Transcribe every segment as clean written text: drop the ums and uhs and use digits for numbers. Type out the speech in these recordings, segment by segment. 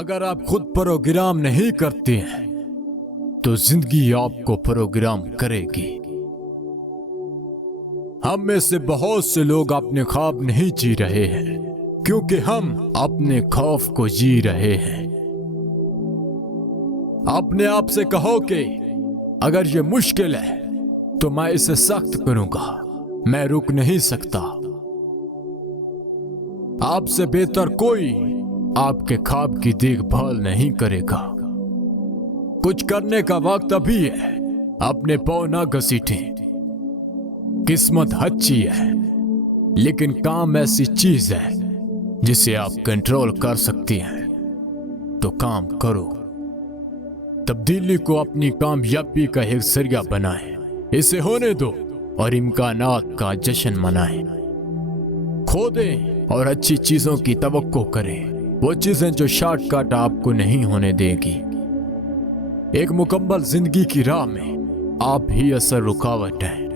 اگر آپ خود پروگرام نہیں کرتے ہیں تو زندگی آپ کو پروگرام کرے گی۔ ہم میں سے بہت سے لوگ اپنے خواب نہیں جی رہے ہیں کیونکہ ہم اپنے خوف کو جی رہے ہیں۔ اپنے آپ سے کہو کہ اگر یہ مشکل ہے تو میں اسے سخت کروں گا، میں رک نہیں سکتا۔ آپ سے بہتر کوئی آپ کے خواب کی دیکھ بھال نہیں کرے گا۔ کچھ کرنے کا وقت ابھی ہے، اپنے پاؤں نہ گھسیٹیں۔ قسمت اچھی ہے لیکن کام ایسی چیز ہے جسے آپ کنٹرول کر سکتی ہیں، تو کام کرو۔ تبدیلی کو اپنی کامیابی کا ایک ذریعہ بنائیں، اسے ہونے دو اور امکانات کا جشن منائیں۔ کھودیں اور اچھی چیزوں کی توقع کریں، وہ چیزیں جو شارٹ کٹ آپ کو نہیں ہونے دے گی۔ ایک مکمل زندگی کی راہ میں آپ ہی اصل رکاوٹ ہیں۔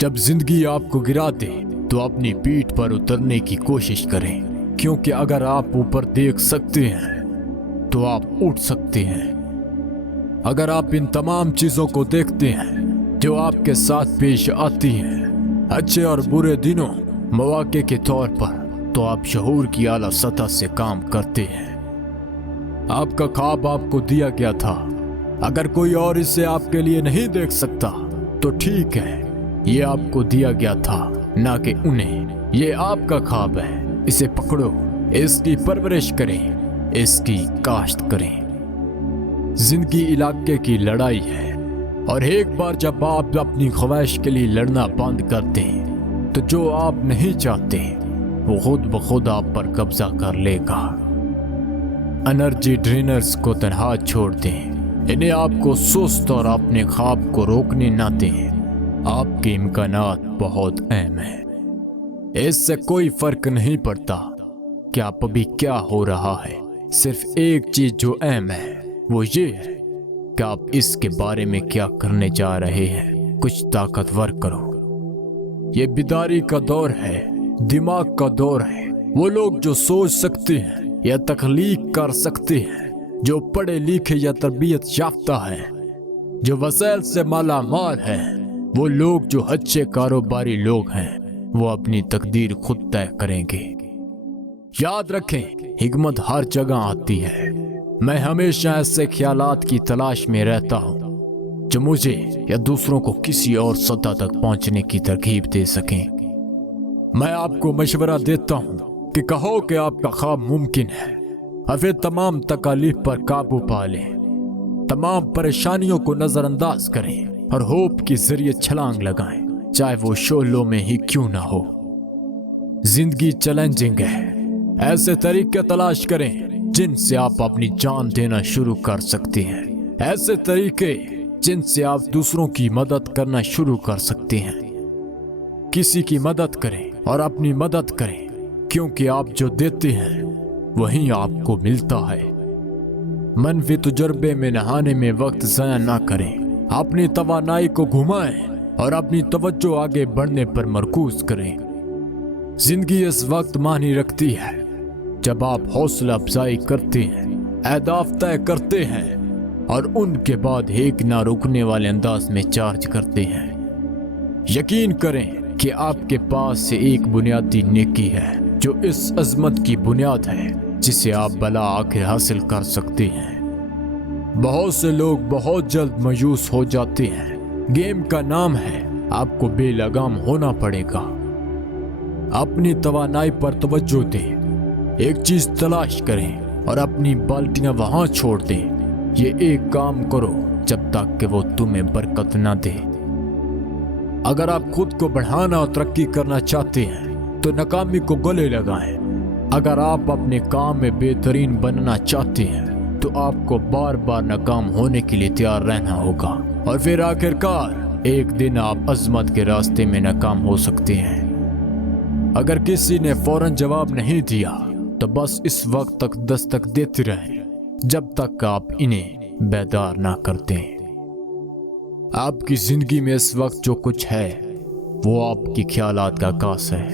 جب زندگی آپ کو گرا دے تو اپنی پیٹھ پر اترنے کی کوشش کریں، کیونکہ اگر آپ اوپر دیکھ سکتے ہیں تو آپ اٹھ سکتے ہیں۔ اگر آپ ان تمام چیزوں کو دیکھتے ہیں جو آپ کے ساتھ پیش آتی ہیں، اچھے اور برے دنوں مواقع کے طور پر، تو آپ شعور کی اعلیٰ سطح سے کام کرتے ہیں۔ آپ کا خواب آپ کو دیا گیا تھا، اگر کوئی اور اسے آپ کے لیے نہیں دیکھ سکتا تو ٹھیک ہے، یہ آپ کو دیا گیا تھا نہ کہ انہیں۔ یہ آپ کا خواب ہے، اسے پکڑو، اس کی پرورش کریں، اس کی کاشت کریں۔ زندگی علاقے کی لڑائی ہے، اور ایک بار جب آپ اپنی خواہش کے لیے لڑنا بند کر دیں تو جو آپ نہیں چاہتے وہ خود بخود آپ پر قبضہ کر لے گا۔ انرجی ڈرینرز کو تنہا چھوڑ دیں، انہیں آپ کو سست اور اپنے خواب کو روکنے نہ دیں۔ آپ کے امکانات بہت اہم ہیں، اس سے کوئی فرق نہیں پڑتا کہ آپ ابھی کیا ہو رہا ہے۔ صرف ایک چیز جو اہم ہے وہ یہ ہے کہ آپ اس کے بارے میں کیا کرنے جا رہے ہیں۔ کچھ طاقتور کرو۔ یہ بیداری کا دور ہے، دماغ کا دور ہے۔ وہ لوگ جو سوچ سکتے ہیں یا تخلیق کر سکتے ہیں، جو پڑھے لکھے یا تربیت یافتہ ہیں، جو وسائل سے مالا مال ہیں، وہ لوگ جو اچھے کاروباری لوگ ہیں، وہ اپنی تقدیر خود طے کریں گے۔ یاد رکھیں، حکمت ہر جگہ آتی ہے۔ میں ہمیشہ ایسے خیالات کی تلاش میں رہتا ہوں جو مجھے یا دوسروں کو کسی اور سطح تک پہنچنے کی ترغیب دے سکیں۔ میں آپ کو مشورہ دیتا ہوں کہ کہو کہ آپ کا خواب ممکن ہے، اور پھر تمام تکالیف پر قابو پا لیں، تمام پریشانیوں کو نظر انداز کریں اور ہوپ کے ذریعے چھلانگ لگائیں، چاہے وہ شعلوں میں ہی کیوں نہ ہو۔ زندگی چیلنجنگ ہے، ایسے طریقے تلاش کریں جن سے آپ اپنی جان دینا شروع کر سکتے ہیں، ایسے طریقے جن سے آپ دوسروں کی مدد کرنا شروع کر سکتے ہیں۔ کسی کی مدد کریں اور اپنی مدد کریں، کیونکہ آپ جو دیتے ہیں وہیں آپ کو ملتا ہے۔ منفی تجربے میں نہانے میں وقت ضائع نہ کریں، اپنی توانائی کو گھمائیں اور اپنی توجہ آگے بڑھنے پر مرکوز کریں۔ زندگی اس وقت معنی رکھتی ہے جب آپ حوصلہ افزائی کرتے ہیں، اہداف طے کرتے ہیں اور ان کے بعد ایک نہ رکنے والے انداز میں چارج کرتے ہیں۔ یقین کریں کہ آپ کے پاس سے ایک بنیادی نیکی ہے جو اس عظمت کی بنیاد ہے جسے آپ بلا آخر حاصل کر سکتے ہیں۔ بہت سے لوگ بہت جلد مایوس ہو جاتے ہیں۔ گیم کا نام ہے، آپ کو بے لگام ہونا پڑے گا۔ اپنی توانائی پر توجہ دیں، ایک چیز تلاش کریں اور اپنی بالٹیاں وہاں چھوڑ دیں۔ یہ ایک کام کرو جب تک کہ وہ تمہیں برکت نہ دے۔ اگر آپ خود کو بڑھانا اور ترقی کرنا چاہتے ہیں تو ناکامی کو گلے لگائیں۔ اگر آپ اپنے کام میں بہترین بننا چاہتے ہیں تو آپ کو بار بار ناکام ہونے کے لیے تیار رہنا ہوگا، اور پھر آخرکار ایک دن آپ عظمت کے راستے میں ناکام ہو سکتے ہیں۔ اگر کسی نے فوراً جواب نہیں دیا تو بس اس وقت تک دستک دیتے رہیں جب تک آپ انہیں بیدار نہ کر دیں۔ آپ کی زندگی میں اس وقت جو کچھ ہے وہ آپ کی خیالات کا عکاس ہے۔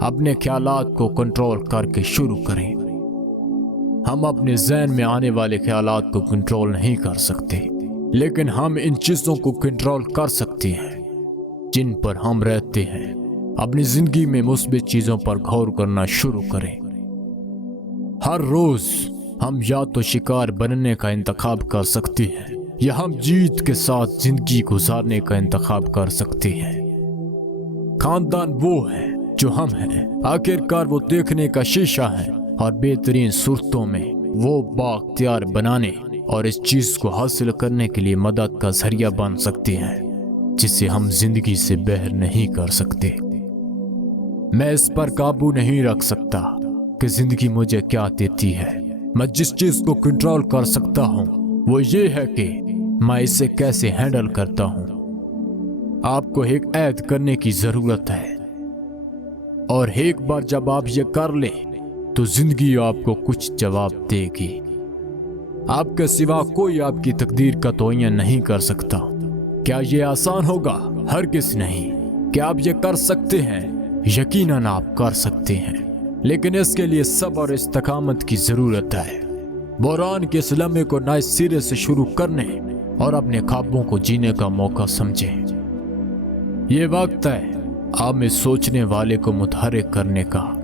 اپنے خیالات کو کنٹرول کر کے شروع کریں۔ हम अपने ज़हन में आने वाले ख्यालात को कंट्रोल नहीं कर सकते, लेकिन हम इन चीज़ों को कंट्रोल कर सकते हैं जिन पर हम रहते हैं। अपनी ज़िंदगी में मुस्बित चीज़ों पर गौर करना शुरू करें। हर रोज़ हम या तो शिकार बनने का इंतखाब कर सकते हैं या हम जीत के साथ ज़िंदगी गुजारने का इंतखाब कर सकते हैं। खानदान वो है जो हम हैं, आखिरकार वो देखने का शीशा है और बेहतरीन सूरतों में वो बाख्तियार बनाने और इस चीज़ को हासिल करने के लिए मदद का जरिया बन सकते हैं जिसे हम जिंदगी से बहर नहीं कर सकते। मैं इस पर काबू नहीं रख सकता कि जिंदगी मुझे क्या देती है। मैं जिस चीज़ को कंट्रोल कर सकता हूँ वो ये है कि मैं इसे कैसे हैंडल करता हूँ। आपको एक ऐद करने की ज़रूरत है और एक बार जब आप ये कर लें तो जिंदगी आपको कुछ जवाब देगी। आपके सिवा कोई आपकी तकदीर का तोयन नहीं कर सकता। क्या ये आसान होगा? हरगिज़ नहीं। क्या आप ये कर सकते हैं? यकीनन आप कर सकते हैं, लेकिन इसके लिए सब्र और इस्तकामत की ज़रूरत है। बहरान के इस लम्हे को नए सिरे से शुरू करने और अपने ख्वाबों को जीने का मौका समझें। ये वक्त है आप में सोचने वाले को मुतहर्रिक करने का,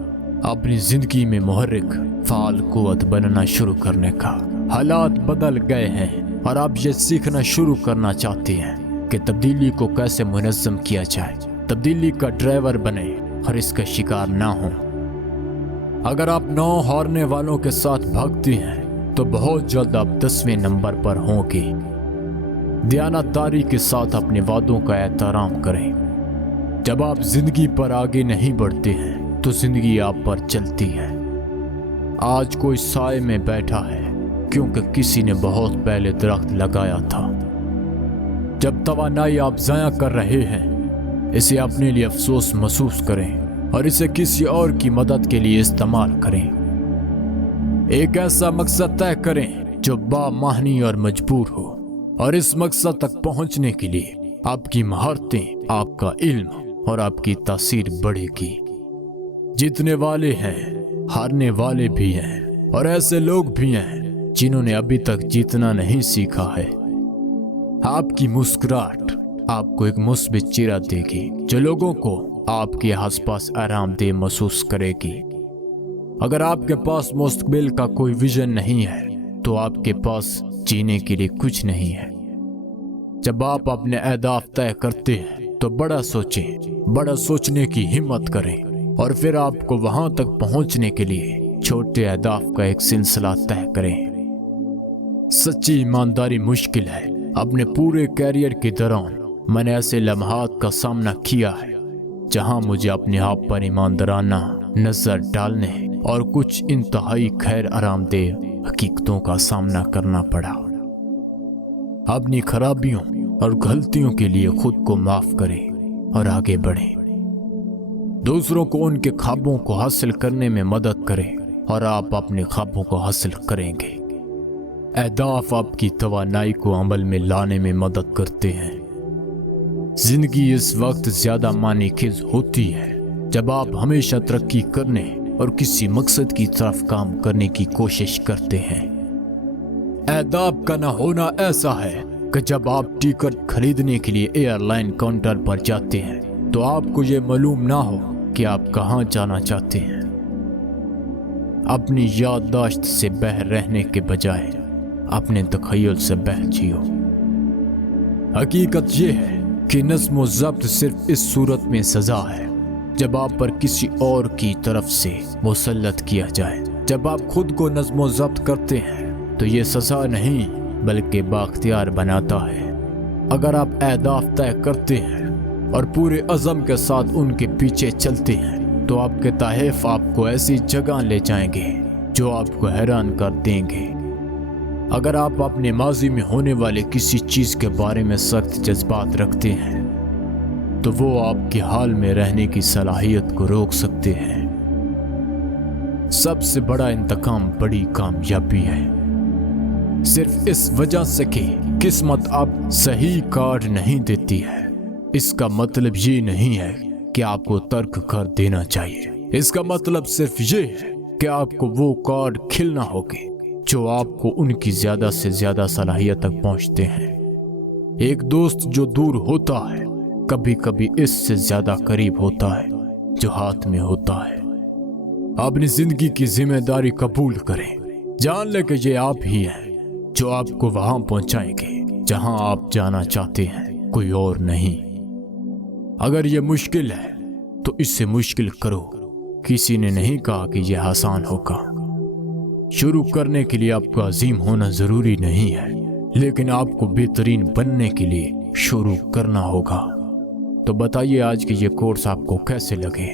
अपनी जिंदगी में मुहर्रिक फाल कुव्वत बनना शुरू करने का। हालात बदल गए हैं और आप ये सीखना शुरू करना चाहते हैं कि तब्दीली को कैसे मुनज़्ज़म किया जाए, तब्दीली का ड्राइवर बने और इसका शिकार ना हो। अगर आप 9 हारने वालों के साथ भागते हैं तो बहुत जल्द आप 10वें नंबर पर होंगे। दयानतदारी के साथ अपने वादों का एहतराम करें। जब आप जिंदगी पर आगे नहीं बढ़ते हैं तो जिंदगी आप पर चलती है। आज कोई साए में बैठा है क्योंकि किसी ने बहुत पहले दरख्त लगाया था। जब तवानाई आप ज़ाया कर रहे हैं, इसे अपने लिए अफसोस महसूस करें और इसे किसी और की मदद के लिए इस्तेमाल करें। एक ऐसा मकसद तय करें जो बामाहनी और मजबूर हो, और इस मकसद तक पहुंचने के लिए आपकी महारतें, आपका इल्म और आपकी तासीर बढ़ेगी। जीतने वाले हैं, हारने वाले भी हैं, और ऐसे लोग भी हैं जिन्होंने अभी तक जीतना नहीं सीखा है। आपकी मुस्कुराहट आपको एक मुस्बित चेहरा देगी जो लोगों को आपके आसपास आरामदेह महसूस करेगी। अगर आपके पास मुस्तकबिल का कोई विजन नहीं है तो आपके पास जीने के लिए कुछ नहीं है। जब आप अपने अहदाफ तय करते हैं तो बड़ा सोचें, बड़ा सोचने की हिम्मत करें और फिर आपको वहां तक पहुंचने के लिए छोटे अहदाफ का एक सिलसिला तय करें। सच्ची ईमानदारी मुश्किल है। अपने पूरे कैरियर के दौरान मैंने ऐसे लम्हात का सामना किया है जहां मुझे अपने आप पर ईमानदाराना नजर डालने और कुछ इंतहाई खैर आरामदेह हकीकतों का सामना करना पड़ा। अपनी खराबियों और गलतियों के लिए खुद को माफ करें और आगे बढ़ें। दूसरों को उनके ख्वाबों को हासिल करने में मदद करें और आप अपने ख्वाबों को हासिल करेंगे। अहदाफ आपकी तवानाई को अमल में लाने में मदद करते हैं। जिंदगी इस वक्त ज्यादा मानीखेज होती है जब आप हमेशा तरक्की करने और किसी मकसद की तरफ काम करने की कोशिश करते हैं। अहदाफ का न होना ऐसा है कि जब आप टिकट खरीदने के लिए एयरलाइन काउंटर पर जाते हैं तो आपको ये मालूम ना हो कि आप कहां जाना चाहते हैं। अपनी याददाश्त से बह रहने के बजाय अपने तखय्युल से बह जियो। हकीकत ये है कि नज़्म व ज़ब्त सिर्फ इस सूरत में सजा है जब आप पर किसी और की तरफ से मुसल्लत किया जाए। जब आप खुद को नज़्म व ज़ब्त करते हैं तो ये सजा नहीं बल्कि बाख्तियार बनाता है। अगर आप अहदाफ तय करते हैं और पूरे अज़म के साथ उनके पीछे चलते हैं तो आपके तहफ़ आपको ऐसी जगह ले जाएंगे जो आपको हैरान कर देंगे। अगर आप अपने माजी में होने वाले किसी चीज़ के बारे में सख्त जज्बात रखते हैं तो वो आपके हाल में रहने की सलाहियत को रोक सकते हैं। सबसे बड़ा इंतकाम बड़ी कामयाबी है, सिर्फ इस वजह से कि किस्मत आप सही कार्ड नहीं देती है। इसका मतलब ये नहीं है कि आपको तर्क कर देना चाहिए। इसका मतलब सिर्फ ये है कि आपको वो कार्ड खिलना होगी जो आपको उनकी ज्यादा से ज्यादा सलाहियत तक पहुंचते हैं। एक दोस्त जो दूर होता है कभी कभी इससे ज्यादा करीब होता है जो हाथ में होता है। अपनी जिंदगी की जिम्मेदारी कबूल करें, जान ले कि ये आप ही हैं जो आपको वहां पहुंचाएंगे जहां आप जाना चाहते हैं, कोई और नहीं। अगर ये मुश्किल है तो इससे मुश्किल करो। किसी ने नहीं कहा कि यह आसान होगा। शुरू करने के लिए आपको अजीम होना जरूरी नहीं है, लेकिन आपको बेहतरीन बनने के लिए शुरू करना होगा। तो बताइए आज के ये कोर्स आपको कैसे लगे।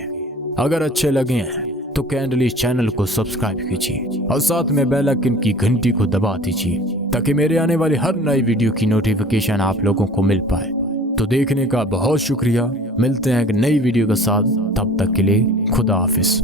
अगर अच्छे लगे हैं तो काइंडली चैनल को सब्सक्राइब कीजिए और साथ में बेल आइकन की घंटी को दबा दीजिए ताकि मेरे आने वाली हर नई वीडियो की नोटिफिकेशन आप लोगों को मिल पाए। तो देखने का बहुत शुक्रिया। मिलते हैं एक नई वीडियो के साथ, तब तक के लिए खुदा हाफिज।